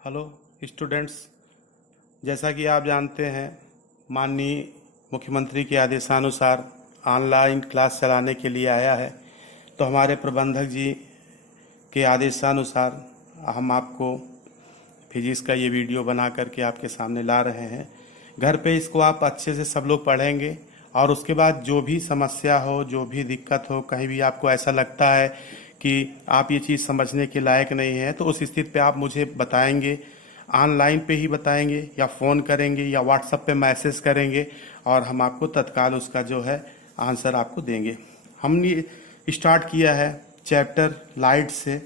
Hello students, जैसा कि आप जानते हैं माननीय मुख्यमंत्री के आदेशानुसार ऑनलाइन क्लास चलाने के लिए आया है। तो हमारे प्रबंधक जी के आदेशानुसार हम आपको फिजिक्स का ये वीडियो बना करके आपके सामने ला रहे हैं। घर पे इसको आप अच्छे से सब लोग पढ़ेंगे और उसके बाद जो भी समस्या हो, जो भी दिक्कत हो, कहीं भी आपको ऐसा लगता है कि आप ये चीज़ समझने के लायक नहीं है, तो उस स्थिति पे आप मुझे बताएंगे। ऑनलाइन पे ही बताएंगे या फ़ोन करेंगे या व्हाट्सएप पे मैसेज करेंगे और हम आपको तत्काल उसका जो है आंसर आपको देंगे। हमने स्टार्ट किया है चैप्टर लाइट से,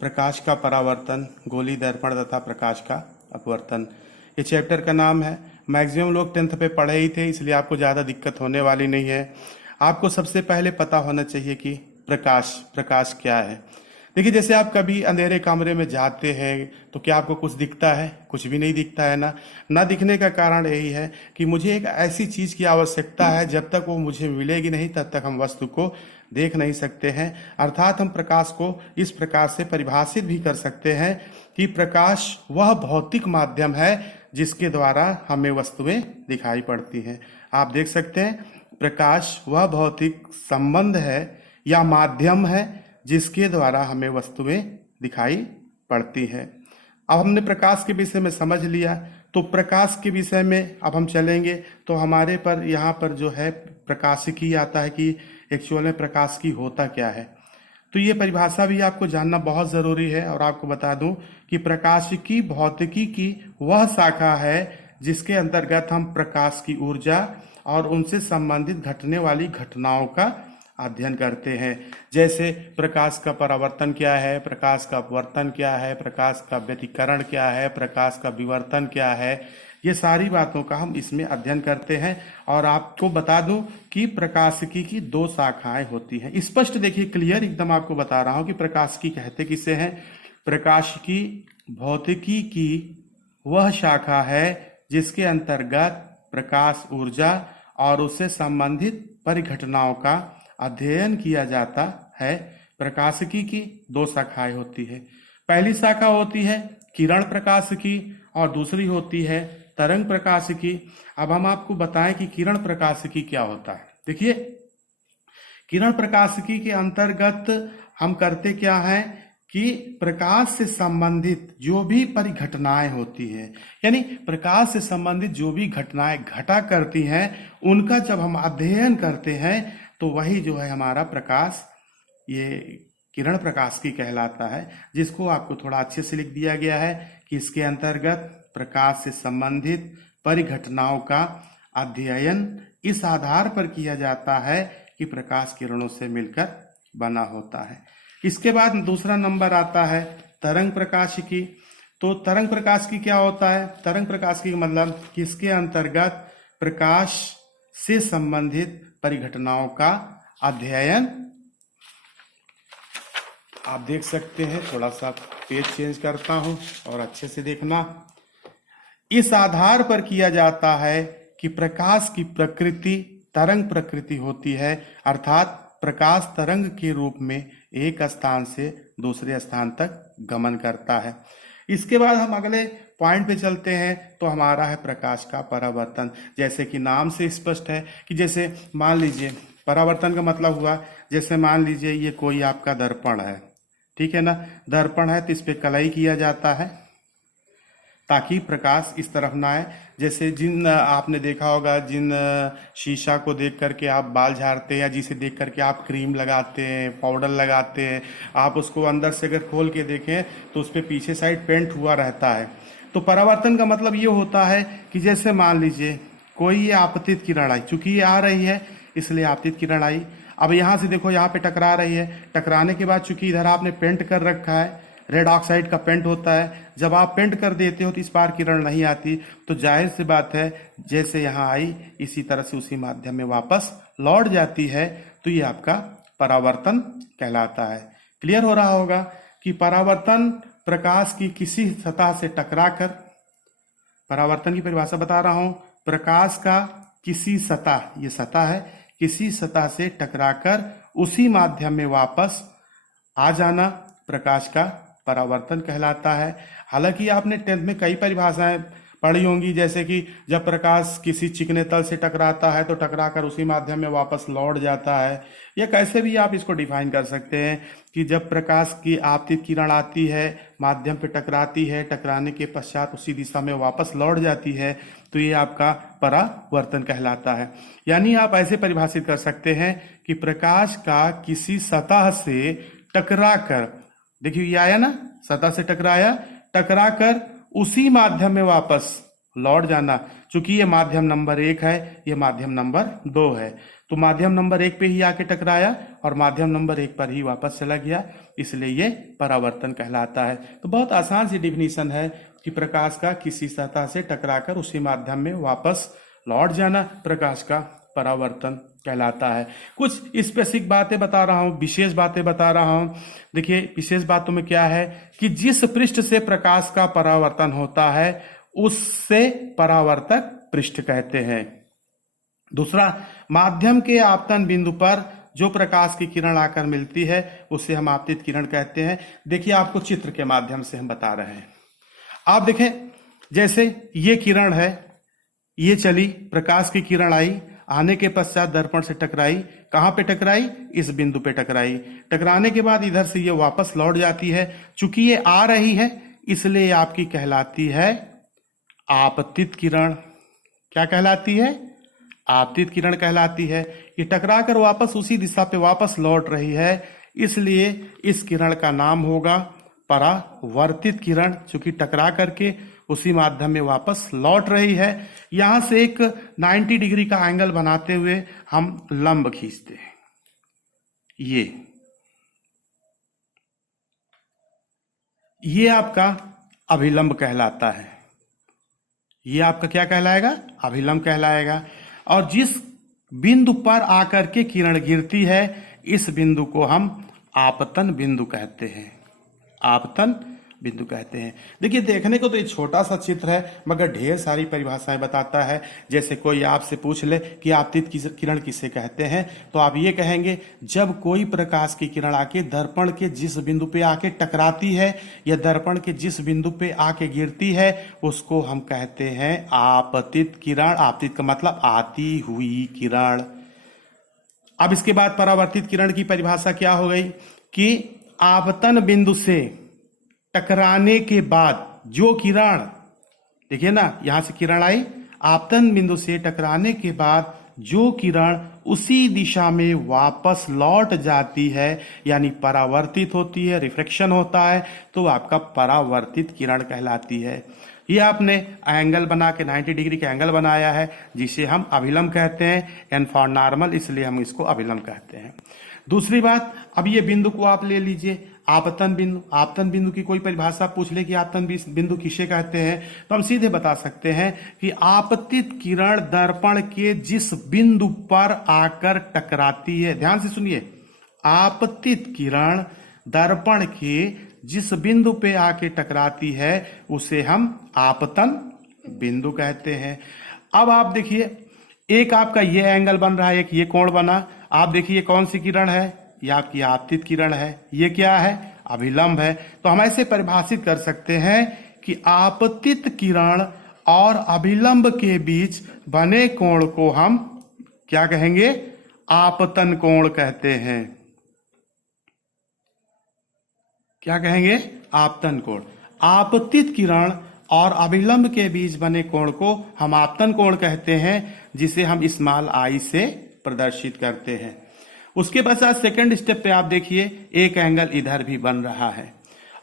प्रकाश का परावर्तन, गोली दर्पण तथा प्रकाश का अपवर्तन। ये चैप्टर का नाम है। मैक्सिमम लोग 10th पे पढ़े ही थे, इसलिए आपको ज़्यादा दिक्कत होने वाली नहीं है। आपको सबसे पहले पता होना चाहिए कि प्रकाश क्या है। देखिए, जैसे आप कभी अंधेरे कमरे में जाते हैं तो क्या आपको कुछ दिखता है? कुछ भी नहीं दिखता है ना दिखने का कारण यही है कि मुझे एक ऐसी चीज की आवश्यकता है, जब तक वो मुझे मिलेगी नहीं तब तक हम वस्तु को देख नहीं सकते हैं। अर्थात हम प्रकाश को इस प्रकार से परिभाषित भी कर सकते हैं कि प्रकाश वह भौतिक माध्यम है जिसके द्वारा हमें वस्तुएं दिखाई पड़ती हैं। आप देख सकते हैं, प्रकाश वह भौतिक संबंध है या माध्यम है जिसके द्वारा हमें वस्तुएं दिखाई पड़ती हैं। अब हमने प्रकाश के विषय में समझ लिया, तो प्रकाश के विषय में अब हम चलेंगे। तो हमारे पर यहाँ पर जो है प्रकाशिकी आता है कि एक्चुअल में प्रकाशिकी होता क्या है। तो ये परिभाषा भी आपको जानना बहुत जरूरी है। और आपको बता दूं कि प्रकाशिकी भौतिकी की वह शाखा है जिसके अंतर्गत हम प्रकाश की ऊर्जा और उनसे संबंधित घटने वाली घटनाओं का अध्ययन करते हैं। जैसे प्रकाश का परावर्तन क्या है, प्रकाश का अपवर्तन क्या है, प्रकाश का व्यतिकरण क्या है, प्रकाश का विवर्तन क्या है, ये सारी बातों का हम इसमें अध्ययन करते हैं। और आपको बता दूं कि प्रकाशिकी की 2 शाखाएं होती हैं। स्पष्ट देखिए, क्लियर एकदम आपको बता रहा हूं कि प्रकाशिकी कहते किसे हैं। प्रकाशिकी भौतिकी की वह शाखा है जिसके अंतर्गत प्रकाश ऊर्जा और उससे संबंधित परिघटनाओं का अध्ययन किया जाता है। प्रकाशिकी की 2 शाखाएं होती है। पहली शाखा होती है किरण प्रकाशिकी और दूसरी होती है तरंग प्रकाशिकी। अब हम आपको बताएं कि किरण प्रकाशिकी क्या होता है। देखिए, किरण प्रकाशिकी के अंतर्गत हम करते क्या है कि प्रकाश से संबंधित जो भी परिघटनाएं होती हैं, यानी प्रकाश से संबंधित जो भी घटनाएं घटा करती हैं, उनका जब हम अध्ययन करते हैं तो वही जो है हमारा प्रकाश, ये किरण प्रकाशिकी कहलाता है। जिसको आपको थोड़ा अच्छे से लिख दिया गया है कि इसके अंतर्गत प्रकाश से संबंधित परिघटनाओं का अध्ययन इस आधार पर किया जाता है कि प्रकाश किरणों से मिलकर बना होता है। इसके बाद दूसरा नंबर आता है तरंग प्रकाशिकी। तो तरंग प्रकाशिकी क्या होता है? तरंग प्रकाशिकी का मतलब कि इसके अंतर्गत प्रकाश से संबंधित परिघटनाओं का अध्ययन, आप देख सकते हैं, थोड़ा सा पेज चेंज करता हूं और अच्छे से देखना, इस आधार पर किया जाता है कि प्रकाश की प्रकृति तरंग प्रकृति होती है। अर्थात प्रकाश तरंग के रूप में एक स्थान से दूसरे स्थान तक गमन करता है। इसके बाद हम अगले पॉइंट पे चलते हैं, तो हमारा है प्रकाश का परावर्तन। जैसे कि नाम से स्पष्ट है कि जैसे मान लीजिए, परावर्तन का मतलब हुआ, जैसे मान लीजिए ये कोई आपका दर्पण है, ठीक है ना। दर्पण है तो इस पे कलई किया जाता है ताकि प्रकाश इस तरफ ना आए। जैसे जिन आपने देखा होगा, जिन शीशा को देख करके आप बाल झाड़ते हैं या जिसे देख करके आप क्रीम लगाते हैं, पाउडर लगाते हैं, आप उसको अंदर से अगर खोल के देखें तो उस पर पीछे साइड पेंट हुआ रहता है। तो परावर्तन का मतलब ये होता है कि जैसे मान लीजिए कोई ये आपतित किरण आई, चूंकि ये आ रही है इसलिए आपतित किरण आई। अब यहाँ से देखो, यहाँ पे टकरा रही है, टकराने के बाद चूंकि इधर आपने पेंट कर रखा है, रेड ऑक्साइड का पेंट होता है, जब आप पेंट कर देते हो तो इस पार किरण नहीं आती, तो जाहिर सी बात है जैसे यहाँ आई इसी तरह से उसी माध्यम में वापस लौट जाती है। तो ये आपका परावर्तन कहलाता है। क्लियर हो रहा होगा कि परावर्तन प्रकाश की किसी सतह से टकराकर, परावर्तन की परिभाषा बता रहा हूं, प्रकाश का किसी सतह, ये सतह है, किसी सतह से टकराकर उसी माध्यम में वापस आ जाना प्रकाश का परावर्तन कहलाता है। हालांकि आपने 10th में कई परिभाषाएं पढ़ी होंगी, जैसे कि जब प्रकाश किसी चिकने तल से टकराता है तो टकराकर उसी माध्यम में वापस लौट जाता है, या कैसे भी आप इसको डिफाइन कर सकते हैं कि जब प्रकाश की आपतित किरण आती है, माध्यम पे टकराती है, टकराने के पश्चात उसी दिशा में वापस लौट जाती है, तो ये आपका परावर्तन कहलाता है। यानी आप ऐसे परिभाषित कर सकते हैं कि प्रकाश का किसी सतह से टकराकर, देखिए ये आया ना, सतह से टकराया, टकराकर उसी माध्यम में वापस लौट जाना। चूंकि ये माध्यम नंबर 1 है, ये माध्यम नंबर 2 है, तो माध्यम नंबर 1 पे ही आके टकराया और माध्यम नंबर 1 पर ही वापस चला गया, इसलिए ये परावर्तन कहलाता है। तो बहुत आसान सी डिफिनीशन है कि प्रकाश का किसी सतह से टकराकर उसी माध्यम में वापस लौट जाना प्रकाश का परावर्तन कहलाता है। कुछ स्पेसिफिक बातें बता रहा हूं, विशेष बातें बता रहा हूं। देखिए विशेष बातों में क्या है कि जिस पृष्ठ से प्रकाश का परावर्तन होता है उससे परावर्तक पृष्ठ कहते हैं। दूसरा, माध्यम के आपतन बिंदु पर जो प्रकाश की किरण आकर मिलती है उसे हम आपतित किरण कहते हैं। देखिए आपको चित्र के माध्यम से हम बता रहे हैं। आप देखें, जैसे ये किरण है, ये चली, प्रकाश की किरण आई, आने के पश्चात दर्पण से टकराई, कहां पे टकराई, इस बिंदु पे टकराई, टकराने के बाद इधर से ये वापस लौट जाती है। चूंकि ये आ रही है इसलिए आपकी कहलाती है आपतित किरण। क्या कहलाती है? आपतित किरण कहलाती है। ये टकराकर वापस उसी दिशा पे वापस लौट रही है, इसलिए इस किरण का नाम होगा परावर्तित किरण। चूंकि टकरा करके उसी माध्यम में वापस लौट रही है। यहां से एक 90 डिग्री का एंगल बनाते हुए हम लंब खींचते हैं। ये आपका अभिलंब कहलाता है। ये आपका क्या कहलाएगा? अभिलंब कहलाएगा। और जिस बिंदु पर आकर के किरण गिरती है इस बिंदु को हम आपतन बिंदु कहते हैं। आपतन बिंदु कहते हैं। देखिए देखने को तो ये छोटा सा चित्र है मगर ढेर सारी परिभाषाएं बताता है। जैसे कोई आपसे पूछ ले कि आपतित किरण किसे कहते हैं, तो आप ये कहेंगे जब कोई प्रकाश की किरण आके दर्पण के जिस बिंदु पे आके टकराती है या दर्पण के जिस बिंदु पे आके गिरती है उसको हम कहते हैं आपतित किरण। आपतित का मतलब आती हुई किरण। अब इसके बाद परावर्तित किरण की परिभाषा क्या हो गई कि आपतन बिंदु से टकराने के बाद जो किरण, देखिए ना, यहां से किरण आई, आपतन बिंदु से टकराने के बाद जो किरण उसी दिशा में वापस लौट जाती है यानी परावर्तित होती है, रिफ्लेक्शन होता है, तो आपका परावर्तित किरण कहलाती है। ये आपने एंगल बना के 90 डिग्री का एंगल बनाया है जिसे हम अभिलंब कहते हैं, एन फॉर नॉर्मल, इसलिए हम इसको अभिलंब कहते हैं। दूसरी बात, अब ये बिंदु को आप ले लीजिए आपतन बिंदु। आपतन बिंदु की कोई परिभाषा पूछ ले कि आपतन बिंदु किसे कहते हैं, तो हम सीधे बता सकते हैं कि आपतित किरण दर्पण के जिस बिंदु पर आकर टकराती है, ध्यान से सुनिए, आपतित किरण दर्पण के जिस बिंदु पे आके टकराती है उसे हम आपतन बिंदु कहते हैं। अब आप देखिए, एक आपका ये एंगल बन रहा है, एक ये कोण बना। आप देखिए कौन सी किरण है? ये आपकी आपतित किरण है। ये क्या है? अभिलंब है। तो हम ऐसे परिभाषित कर सकते हैं कि आपतित किरण और अभिलंब के बीच बने कोण को हम क्या कहेंगे? आपतन कोण कहते हैं। क्या कहेंगे? आपतन कोण। आपतित किरण और अभिलंब के बीच बने कोण को हम आपतन कोण कहते हैं, जिसे हम स्मॉल आई से प्रदर्शित करते हैं। उसके पश्चात सेकंड स्टेप पे आप देखिए एक एंगल इधर भी बन रहा है,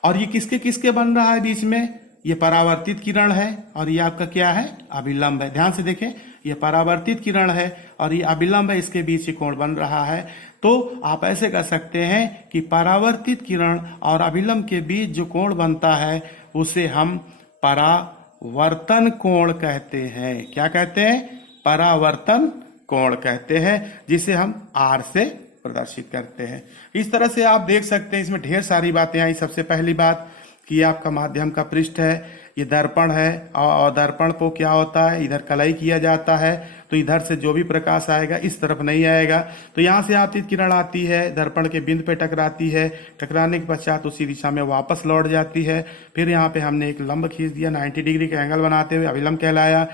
और ये किसके किसके बन रहा है बीच में? ये परावर्तित किरण है और ये आपका क्या है? अभिलंब है। ध्यान से देखें, ये परावर्तित किरण है और ये अभिलंब है, इसके बीच ये कोण बन रहा है। तो आप ऐसे कह सकते हैं कि परावर्तित किरण और अभिलंब के बीच जो कोण बनता है उसे हम परावर्तन कोण कहते हैं। क्या कहते हैं? परावर्तन कोण कहते हैं, जिसे हम आर से प्रदर्शित करते हैं। इस तरह से आप देख सकते हैं इसमें ढेर सारी बातें आई। सबसे पहली बात कि आपका माध्यम का पृष्ठ है, ये दर्पण है और दर्पण को क्या होता है, इधर कलई किया जाता है तो इधर से जो भी प्रकाश आएगा इस तरफ नहीं आएगा। तो यहाँ से आपतित किरण आती है, दर्पण के बिंदु पे टकराती है, टकराने के पश्चात उसी दिशा में वापस लौट जाती है। फिर यहाँ पे हमने एक लंब खींच दिया, 90 डिग्री का एंगल बनाते हुए अभिलंब कहलाया।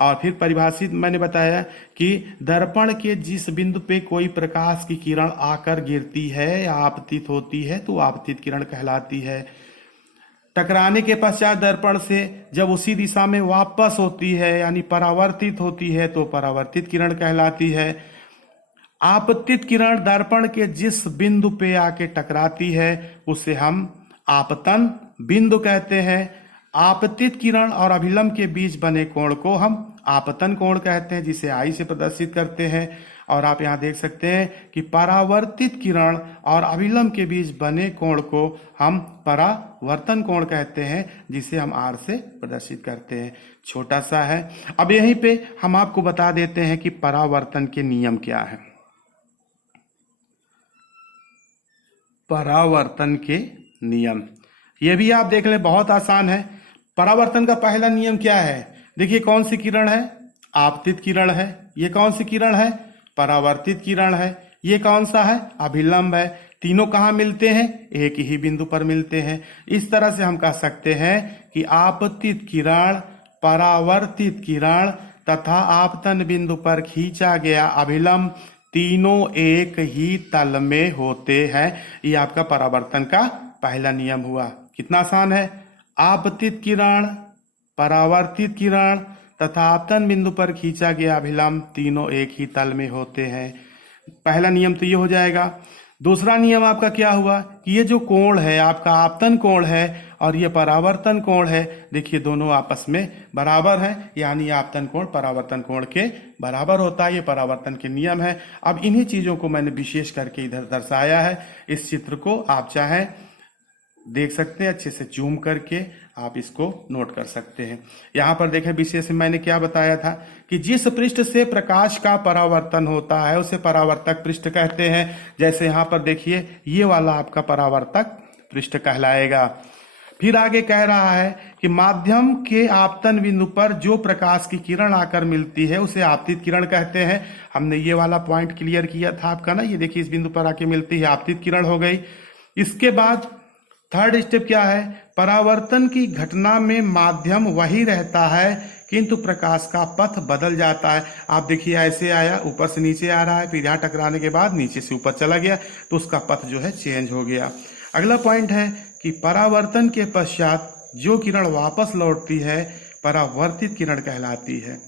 और फिर परिभाषित मैंने बताया कि दर्पण के जिस बिंदु पे कोई प्रकाश की किरण आकर गिरती है या आपतित होती है तो आपतित किरण कहलाती है। टकराने के पश्चात दर्पण से जब उसी दिशा में वापस होती है यानी परावर्तित होती है तो परावर्तित किरण कहलाती है। आपतित किरण दर्पण के जिस बिंदु पे आके टकराती है उसे हम आपतन बिंदु कहते हैं। आपतित किरण और अभिलंब के बीच बने कोण को हम आपतन कोण कहते हैं, जिसे आई से प्रदर्शित करते हैं। और आप यहाँ देख सकते हैं कि परावर्तित किरण और अभिलंब के बीच बने कोण को हम परावर्तन कोण कहते हैं, जिसे हम आर से प्रदर्शित करते हैं। छोटा सा है। अब यहीं पे हम आपको बता देते हैं कि परावर्तन के नियम क्या है। परावर्तन के नियम ये भी आप देख लें, बहुत आसान है। परावर्तन का पहला नियम क्या है, देखिए कौन सी किरण है, आपतित किरण है। ये कौन सी किरण है, परावर्तित किरण है। ये कौन सा है, अभिलंब है। तीनों कहाँ मिलते हैं, एक ही बिंदु पर मिलते हैं। इस तरह से हम कह सकते हैं कि आपतित किरण, परावर्तित किरण तथा आपतन बिंदु पर खींचा गया अभिलंब तीनों एक ही तल में होते हैं। ये आपका परावर्तन का पहला नियम हुआ। कितना आसान है। आपतित किरण, परावर्तित किरण तथा आपतन बिंदु पर खींचा गया अभिलंब तीनों एक ही तल में होते हैं। पहला नियम तो ये हो जाएगा। दूसरा नियम आपका क्या हुआ कि ये जो कोण है आपका आपतन कोण है और ये परावर्तन कोण है, देखिए दोनों आपस में बराबर है, यानी आपतन कोण परावर्तन कोण के बराबर होता है। ये परावर्तन के नियम है। अब इन्हीं चीजों को मैंने विशेष करके इधर दर्शाया है। इस चित्र को आप चाहें देख सकते हैं, अच्छे से जूम करके आप इसको नोट कर सकते हैं। यहाँ पर देखें विशेष में मैंने क्या बताया था कि जिस पृष्ठ से प्रकाश का परावर्तन होता है उसे परावर्तक पृष्ठ कहते हैं। जैसे यहाँ पर देखिए ये वाला आपका परावर्तक पृष्ठ कहलाएगा। फिर आगे कह रहा है कि माध्यम के आपतन बिंदु पर जो प्रकाश की किरण आकर मिलती है उसे आपतित किरण कहते हैं। हमने ये वाला पॉइंट क्लियर किया था आपका ना, ये देखिए इस बिंदु पर आके मिलती है, आपतित किरण हो गई। इसके बाद थर्ड स्टेप क्या है, परावर्तन की घटना में माध्यम वही रहता है किंतु प्रकाश का पथ बदल जाता है। आप देखिए ऐसे आया, ऊपर से नीचे आ रहा है, फिर यहाँ टकराने के बाद नीचे से ऊपर चला गया तो उसका पथ जो है चेंज हो गया। अगला पॉइंट है कि परावर्तन के पश्चात जो किरण वापस लौटती है परावर्तित किरण कहलाती है।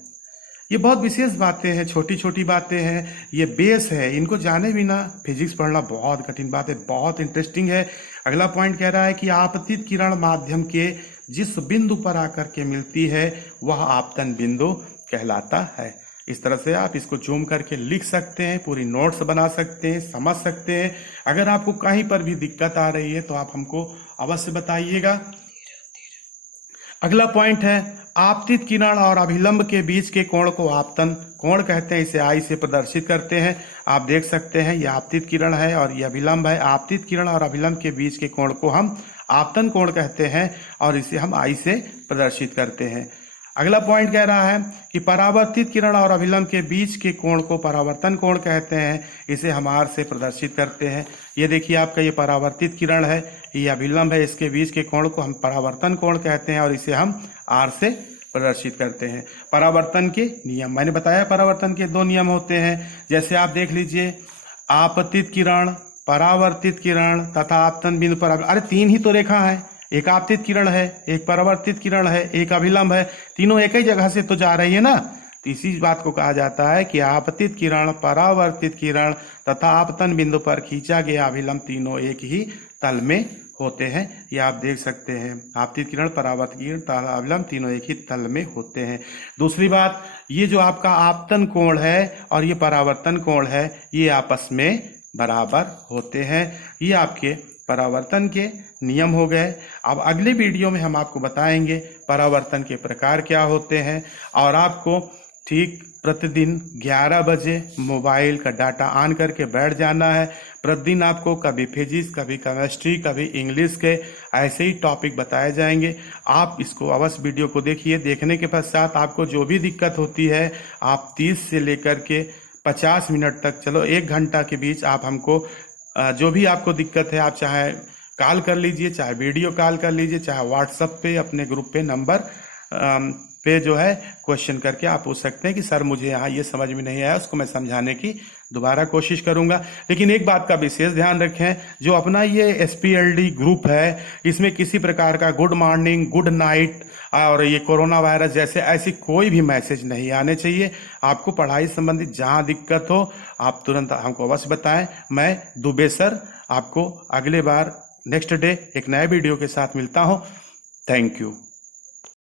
ये बहुत विशेष बातें हैं, छोटी छोटी बातें हैं, ये बेस है। इनको जाने बिना फिजिक्स पढ़ना बहुत कठिन बात है, बहुत इंटरेस्टिंग है। अगला पॉइंट कह रहा है कि आपतित किरण माध्यम के जिस बिंदु पर आकर के मिलती है वह आपतन बिंदु कहलाता है। इस तरह से आप इसको जूम करके लिख सकते हैं, पूरी नोट्स बना सकते हैं, समझ सकते हैं। अगर आपको कहीं पर भी दिक्कत आ रही है तो आप हमको अवश्य बताइएगा। अगला पॉइंट है आपतित किरण और अभिलंब के बीच के कोण को आपतन कोण कहते हैं। इसे आई से प्रदर्शित करते हैं। आप देख सकते हैं ये आपतित किरण है और ये अभिलंब है। आपतित किरण और अभिलंब के बीच के कोण को हम आपतन कोण कहते हैं और इसे हम आई से प्रदर्शित करते हैं। अगला पॉइंट कह रहा है कि परावर्तित किरण और अभिलंब के बीच के कोण को परावर्तन कोण कहते हैं। इसे हम आर से प्रदर्शित करते हैं। ये देखिए आपका ये परावर्तित किरण है, ये अभिलंब है, इसके बीच के कोण को हम परावर्तन कोण कहते हैं और इसे हम आर से प्रदर्शित करते हैं। परावर्तन के नियम मैंने बताया, परावर्तन के दो नियम होते हैं। जैसे आप देख लीजिए, आपतित किरण, परावर्तित किरण तथा आपतन बिंदु पर, अरे तीन ही तो रेखा है, एक आपतित किरण है, एक परावर्तित किरण है, एक अभिलंब है, तीनों एक ही जगह से तो जा रही है ना। तो इसी बात को कहा जाता है कि आपतित किरण, परावर्तित किरण तथा आपतन बिंदु पर खींचा गया अभिलंब तीनों एक ही तल में होते हैं। ये आप देख सकते हैं, आपतित किरण, परावर्तित किरण, अभिलंब तीनों एक ही तल में होते हैं। दूसरी बात, ये जो आपका आपतन कोण है और ये परावर्तन कोण है ये आपस में बराबर होते हैं। ये आपके परावर्तन के नियम हो गए। अब अगले वीडियो में हम आपको बताएंगे परावर्तन के प्रकार क्या होते हैं और आपको ठीक प्रतिदिन 11 बजे मोबाइल का डाटा ऑन करके बैठ जाना है। प्रतिदिन आपको कभी फिजिक्स, कभी केमिस्ट्री, कभी इंग्लिश के ऐसे ही टॉपिक बताए जाएंगे। आप इसको अवश्य वीडियो को देखिए। देखने के पश्चात आपको जो भी दिक्कत होती है, आप 30 से लेकर के 50 मिनट तक, चलो 1 घंटा के बीच आप हमको जो भी आपको दिक्कत है, आप चाहे कॉल कर लीजिए, चाहे वीडियो कॉल कर लीजिए, चाहे व्हाट्सएप पे अपने ग्रुप पे नंबर पे जो है क्वेश्चन करके आप पूछ सकते हैं कि सर मुझे यहाँ ये समझ में नहीं आया, उसको मैं समझाने की दोबारा कोशिश करूंगा। लेकिन एक बात का विशेष ध्यान रखें, जो अपना ये SPLD ग्रुप है, इसमें किसी प्रकार का गुड मॉर्निंग, गुड नाइट और ये कोरोना वायरस जैसे ऐसी कोई भी मैसेज नहीं आने चाहिए। आपको पढ़ाई संबंधित जहां दिक्कत हो आप तुरंत हमको अवश्य बताएं। मैं दुबे सर आपको अगले बार नेक्स्ट डे एक नए वीडियो के साथ मिलता हूं। Thank you.